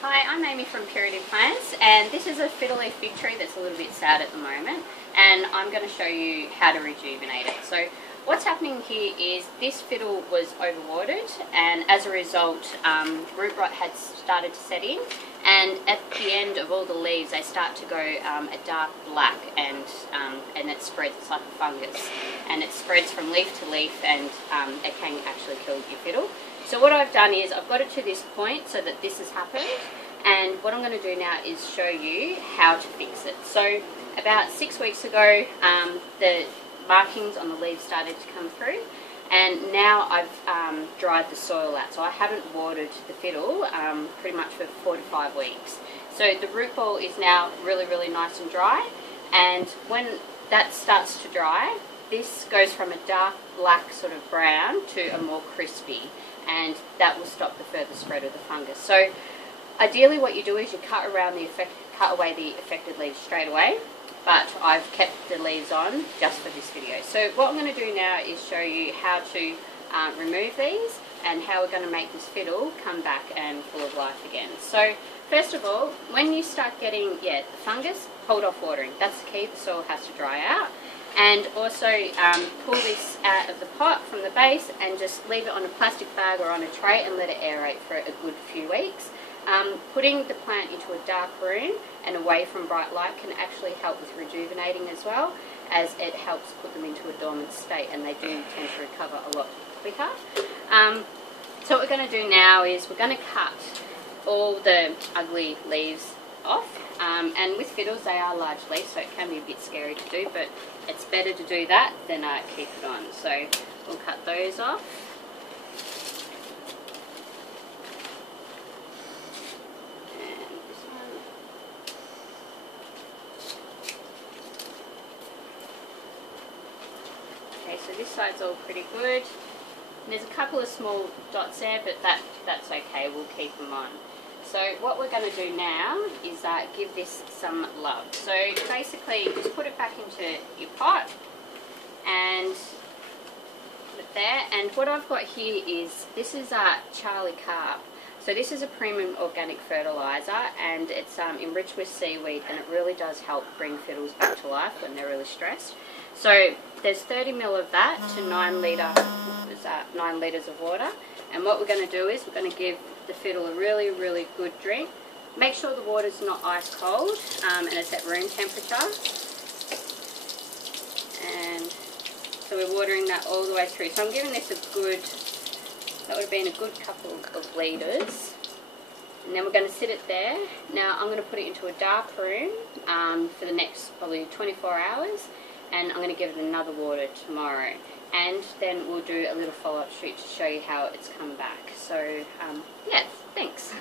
Hi, I'm Amy from Purity Plants, and this is a Fiddle Leaf Fig Tree that's a little bit sad at the moment, and I'm going to show you how to rejuvenate it. So what's happening here is this fiddle was overwatered, and as a result root rot had started to set in, and at the end of all the leaves they start to go a dark black, and it spreads. It's like a fungus, and it spreads from leaf to leaf, and it can actually kill your fiddle. So what I've done is I've got it to this point so that this has happened, and what I'm going to do now is show you how to fix it. So about 6 weeks ago the markings on the leaves started to come through, and now I've dried the soil out. So I haven't watered the fiddle pretty much for 4 to 5 weeks. So the root ball is now really nice and dry, and when that starts to dry, this goes from a dark black sort of brown to a more crispy, and that will stop the further spread of the fungus. So ideally what you do is you cut away the affected leaves straight away, but I've kept the leaves on just for this video. So what I'm going to do now is show you how to remove these and how we're going to make this fiddle come back and full of life again. So first of all, when you start getting the fungus, hold off watering. That's the key. The soil has to dry out. And also pull this out of the pot from the base and just leave it on a plastic bag or on a tray and let it aerate for a good few weeks. Putting the plant into a dark room and away from bright light can actually help with rejuvenating as well, as it helps put them into a dormant state, and they do tend to recover a lot quicker. So what we're going to do now is we're going to cut all the ugly leaves off. And with fiddles they are large leaves, so it can be a bit scary to do, but it's better to do that than keep it on. So we'll cut those off. And this one. Okay, so this side's all pretty good. And there's a couple of small dots there, but that's okay, we'll keep them on. So what we're going to do now is give this some love. So basically just put it back into your pot and put it there. And what I've got here is, this is Charlie Carp. So this is a premium organic fertiliser, and it's enriched with seaweed, and it really does help bring fiddles back to life when they're really stressed. So there's 30 ml of that to 9 litres of water. And what we're going to do is we're going to give the fiddle a really good drink. Make sure the water's not ice cold and it's at room temperature. And so we're watering that all the way through. So I'm giving this a good, that would have been a good couple of litres. And then we're going to sit it there. Now I'm going to put it into a dark room for the next probably 24 hours. And I'm going to give it another water tomorrow. And then we'll do a little follow-up shoot to show you how it's come back. So, yeah, thanks.